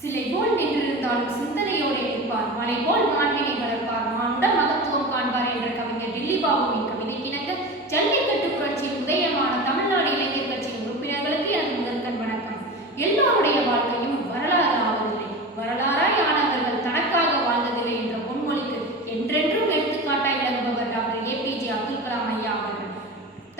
சிலை போல் நின்றிருந்தாலும் சிந்தனையோடு இருப்பார், மலை போல் மாண்பினை வளர்ப்பார், மானுட மகத்துவம் காண்பார் என்ற கவிஞர் டில்லிபாபுவின் கவிதைக்கிணங்க ஜல்லிக்கட்டு புரட்சியில் உதயமான தமிழ்நாடு இளைஞர் கட்சியின் உறுப்பினர்களுக்கு எனது முதற்கண் வணக்கம். எல்லோருடைய வாழ்க்கையும் வரலாறு ஆவதில்லை, வரலாறாய் ஆனவர்கள் தனக்காக வாழ்ந்ததில்லை என்ற பொன்மொழிக்கு என்றென்றும் எடுத்துக்காட்டாய் விளங்குபவர் டாக்டர் ஏபிஜே அப்துல் கலாம் ஐயா அவர்கள்.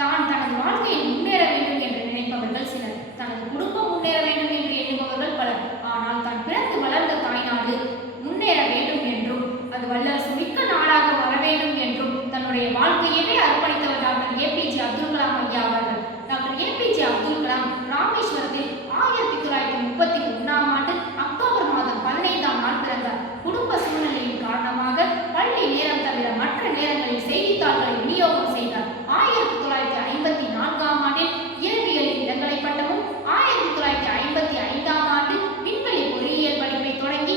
தான் தனது வாழ்க்கையில் முன்னேற வேண்டும் என்று நினைப்பவர்கள் சிலர், தனது குடும்பம் முன்னேற வேண்டும் என்று எண்ணுபவர்கள் பலர். ஆனால் தான் பிறந்து வளர்ந்த தாய்நாடு முன்னேற வேண்டும் என்றும் அது வல்லரசு மிக்க நாடாக வர வேண்டும் என்றும் தன்னுடைய வாழ்க்கையவே அர்ப்பணித்தவர் டாக்டர் ஏபிஜே அப்துல் கலாம் ஐயா அவர்கள். டாக்டர் ஏபிஜே அப்துல் கலாம் ராமேஸ்வரத்தில் 1931ஆம் ஆண்டு அக்டோபர் மாதம் 15ஆம் நாள் பிறந்தார். குடும்ப சூழ்நிலையின் காரணமாக பள்ளி நேரம் தவிர மற்ற நேரங்களில் செய்தித்தாள்களை விநியோகம் செய்தார். 1954ஆம் ஆண்டில் இயற்பியலில் இளங்கலை பட்டமும் 1955ஆம் ஆண்டு விண்வெளி பொறியியல் படிப்பை தொடங்கி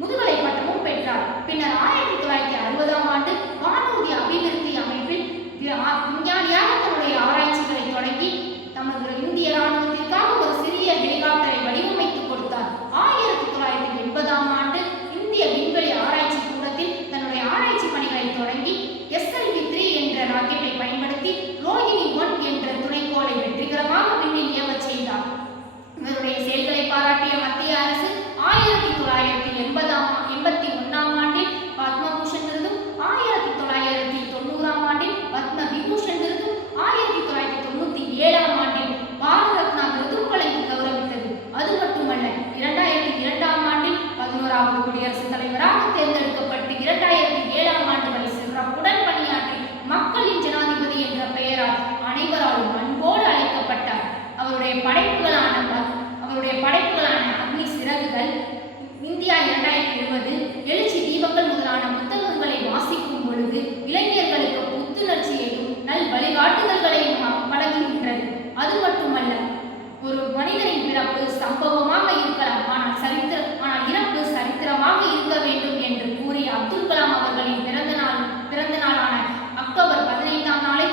முதுகலை பட்டமும் பெற்றார். பின்னர் 1960ஆம் ஆண்டு வானூர்தி அபிவிருத்தி அமைப்பில் விஞ்ஞானியாக தன்னுடைய ஆராய்ச்சிகளை தொடங்கி தமது இந்திய ராணுவத்திற்காக ஒரு சிறிய ஹெலிகாப்டரை வடிவமைத்து கொடுத்தார். 1980ஆம் ஆண்டு இந்திய விண்வெளி ஆராய்ச்சி கூடத்தில் தன்னுடைய ஆராய்ச்சி பணிகளை தொடங்கி SLV-3 என்ற ராக்கெட்டை பயன்படுத்தி ரோஹிணி 1 என்ற துணைக்கோளை வெற்றிகரமாக விண்ணில் ஏவச் செய்தார். இவருடைய செயல்களை பாராட்டிய மத்திய அரசு 1981ஆம் ஆண்டில் பத்மபூஷன் விருதும், 1990ஆம் ஆண்டில் பத்ம விபூஷன் விருதும், 1997ஆம் ஆண்டில் பாரத ரத்னா விருதும் வழங்கி கௌரவித்தது. அது மட்டுமல்ல, 2002ஆம் ஆண்டில் 11வது குடியரசுத் தலைவராக தேர்ந்தெடுக்கப்பட்டு 2007ஆம் ஆண்டு வரை சிறப்புடன் பணியாற்றி மக்களின் ஜனாதிபதி என்ற பெயரால் அனைவராலும் அன்போடு அழைக்கப்பட்டார். அவருடைய படைப்புகளான அக்னி சிறகுகள், இந்தியா 2020, எழுச்சி தீபங்கள் முதலான புத்தகங்களை வாசிக்கும் பொழுது இளைஞர்களுக்கு புத்துணர்ச்சியையும் நல் வழிகாட்டுதல்களையும் வழங்குகின்றது. அது மட்டுமல்ல, ஒரு மனிதனின் பிறப்பு சம்பவமாக இருக்கலாம், ஆனால் இறப்பு சரித்திரமாக இருக்க வேண்டும் என்று கூறிய அப்துல் கலாம் அவர்களின் பிறந்த நாளான அக்டோபர் 15ஆம் நாளை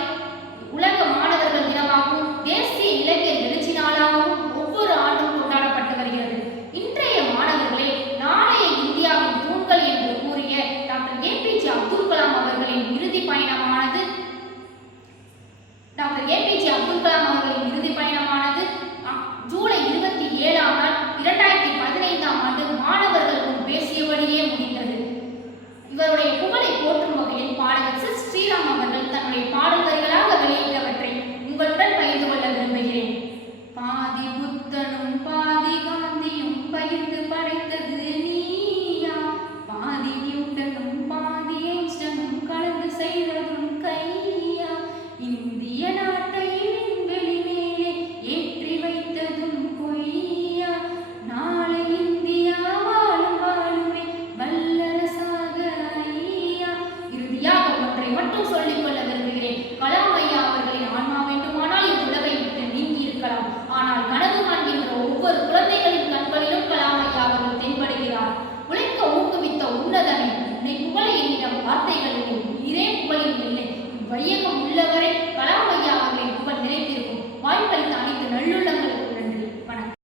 உலக மாணவர்கள் தினமாகவும் தேசிய இளைஞர் எழுச்சி நாளாகவும் ஒவ்வொரு ஆண்டும் கொண்டாடப்பட்டு வருகிறது. இன்றைய மாணவர்களே நாளைய இந்தியாவின் தூண்கள் என்று கூறிய டாக்டர் ஏபிஜே அப்துல் கலாம் அவர்களின் இறுதி பயணமானது ஜூலை 27ஆம் நாள் 2015ஆம் ஆண்டு மாணவர்கள் முன் பேசியபடியே முடிந்தது. இவருடைய புகழை போற்றும் வகையில் பாடகர் ஸ்ரீராம் அவர்கள் தன்னுடைய பாடல் வரிகளாக வெளியிட்டவற்றை உங்களுடன் பகிர்ந்து கொள்ள விரும்புகிறேன். பாதி புத்தனும் பாதி காந்தியும் பகிர்ந்து படைத்தது நீயா, பாதி நியூட்டனும் பாதி ஐன்ஸ்டைனும் கலந்து செய்ததும் கையா, இந்திய நாட்டை விண்வெளி மேலே ஏற்றி வைத்ததும் பொய்யா, நாளை இந்தியா வாழுமே வல்லரசாக ஐயா. இறுதியாக ஒன்றை மட்டும் சொல்லி